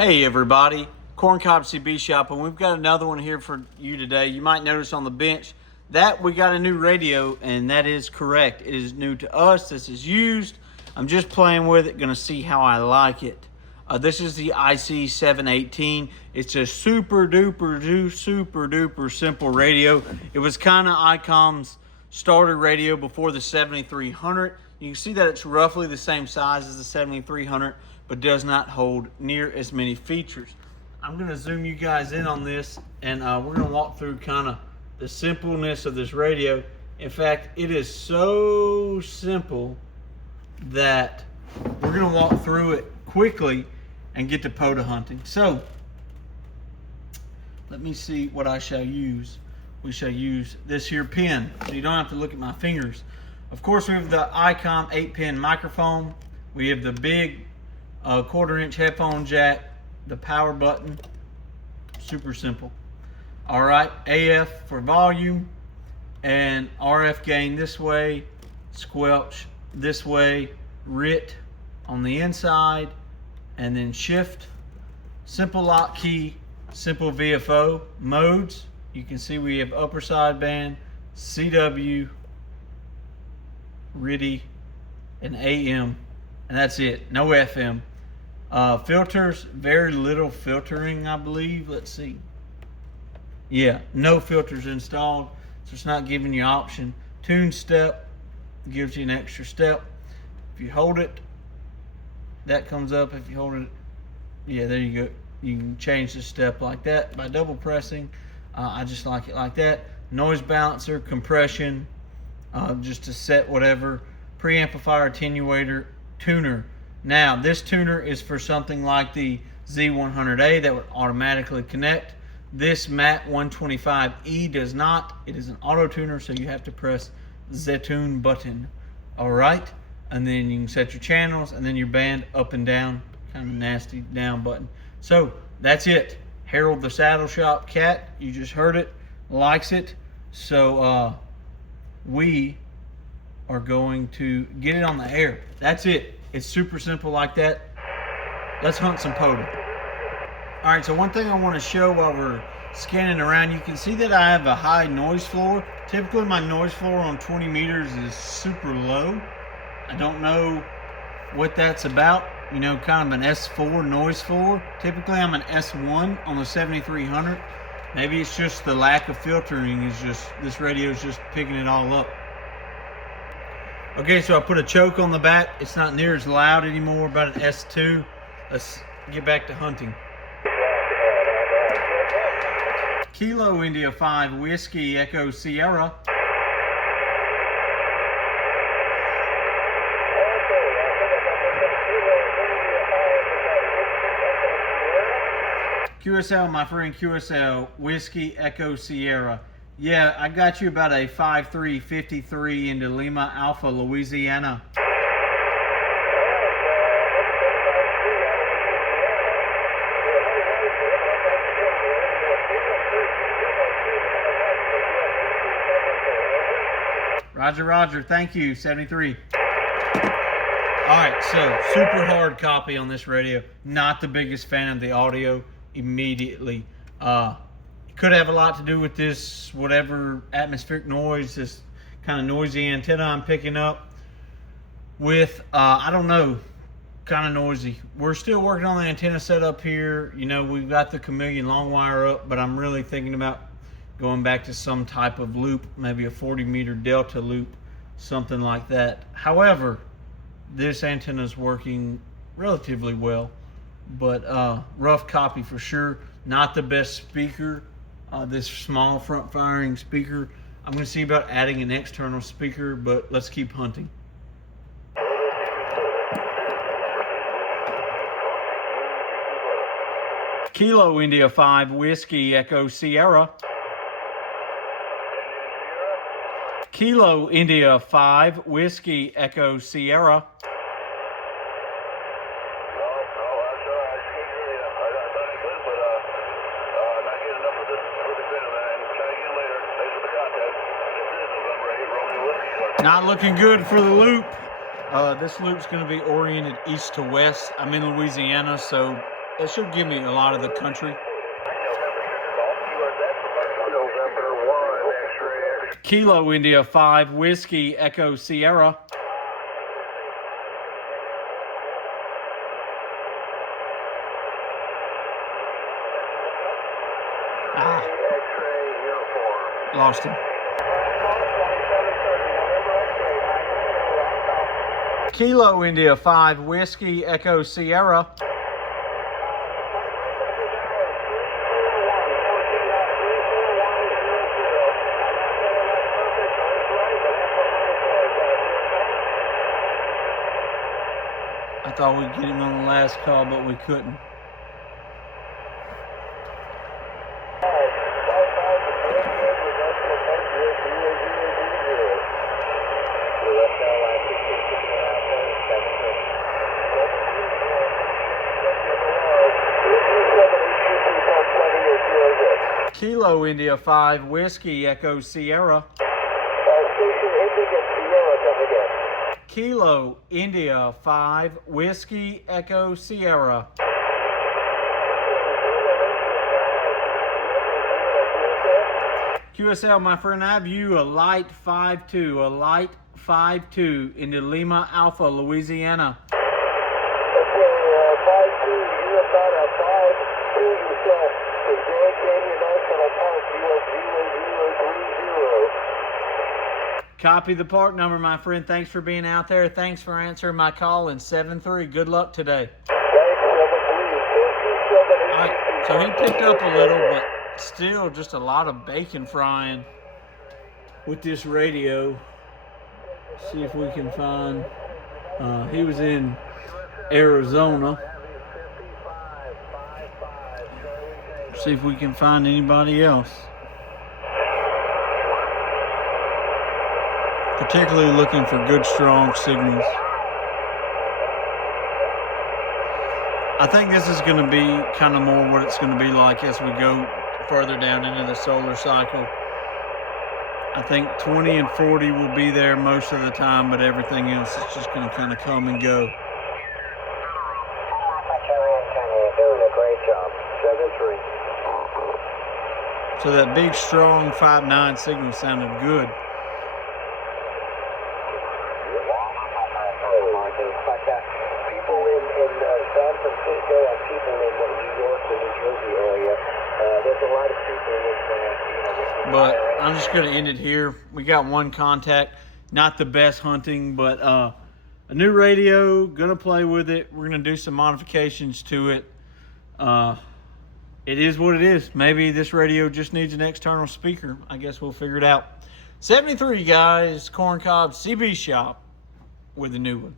Hey everybody, Corn Cob CB Shop, and we've got another one here for you today. You might notice on the bench that we got a new radio, and that is correct. It is new to us. This is used. I'm just playing with it, gonna see how I like it. This is the IC-718. It's a super duper simple radio. It was kind of Icom's starter radio before the 7300. You can see that it's roughly the same size as the 7300, but does not hold near as many features. I'm going to zoom you guys in on this, and we're going to walk through kind of the simpleness of this radio. In fact, it is so simple that we're going to walk through it quickly and get to POTA hunting. So let me see what I shall use. We shall use this here pin, so you don't have to look at my fingers. Of course, we have the Icom 8-pin microphone. We have the big 1/4-inch headphone jack, the power button, super simple. All right, AF for volume, and RF gain this way, squelch this way, RIT on the inside, and then shift, simple lock key, simple VFO modes. You can see we have upper sideband, CW, RIDI, and AM, and that's it, no FM. Filters, very little filtering, I believe. Let's see. Yeah, no filters installed, so it's not giving you option. Tune step gives you an extra step. If you hold it, that comes up. If you hold it, yeah, there you go. You can change the step like that by double pressing. I just like it like that. Noise balancer, compression, just to set whatever. Preamplifier, attenuator, tuner. Now, this tuner is for something like the Z100A that would automatically connect. This MAT 125E does not. It is an auto tuner, so you have to press the tune button. All right, and then you can set your channels and then your band up and down, kind of nasty down button. So that's it. Harold the Saddle Shop cat, you just heard it, likes it. So we are going to get it on the air. That's it. It's super simple like that. Let's hunt some POTA. All right, so one thing I want to show while we're scanning around, you can see that I have a high noise floor. Typically my noise floor on 20 meters is super low. I don't know what that's about. You know, kind of an S4 noise floor. Typically I'm an S1 on the 7300. Maybe it's just the lack of filtering is just, this radio is just picking it all up. Okay, so I put a choke on the back. It's not near as loud anymore, about an S2. Let's get back to hunting. Kilo India 5 Whiskey Echo Sierra. QSL, my friend, QSL Whiskey Echo Sierra. Yeah, I got you about a 5353 into Lima Alpha, Louisiana. Roger, roger. Thank you, 73. All right, so super hard copy on this radio. Not the biggest fan of the audio immediately. Could have a lot to do with this, whatever atmospheric noise, this kind of noisy antenna I'm picking up with, I don't know, kind of noisy. We're still working on the antenna setup here. You know, we've got the Chameleon long wire up, but I'm really thinking about going back to some type of loop, maybe a 40-meter delta loop, something like that. However, this antenna is working relatively well, but rough copy for sure. Not the best speaker. This small front firing speaker. I'm going to see about adding an external speaker, but let's keep hunting. Kilo India 5 Whiskey Echo Sierra. Kilo India 5 Whiskey Echo Sierra. Not looking good for the loop. This loop's going to be oriented east to west. I'm in Louisiana, so It should give me a lot of the country. Kilo India 5 Whiskey Echo Sierra. Lost him. Kilo India 5 Whiskey Echo Sierra. I thought we'd get him on the last call, but we couldn't. Kilo India 5 Whiskey Echo Sierra. Kilo India 5 Whiskey Echo Sierra. QSL, my friend, I have you a light 5-2 into Lima Alpha, Louisiana. Copy the part number, my friend. Thanks for being out there. Thanks for answering my call in 7-3. Good luck today. All right, so he picked up a little, but still just a lot of bacon frying with this radio. See if we can find, he was in Arizona. See if we can find anybody else. Particularly looking for good, strong signals. I think this is going to be kind of more what it's going to be like as we go further down into the solar cycle. I think 20 and 40 will be there most of the time, but everything else is just going to kind of come and go. Doing a great job. 7-3. So that big, strong 5.9 signal sounded good. People in San Francisco and people in the New York and New Jersey area, there's a lot of people with But I'm just going to end it here. We got one contact. Not the best hunting, but a new radio. Going to play with it. We're going to do some modifications to it. It is what it is. Maybe this radio just needs an external speaker. I guess we'll figure it out. 73, guys. Corncob CB Shop with a new one.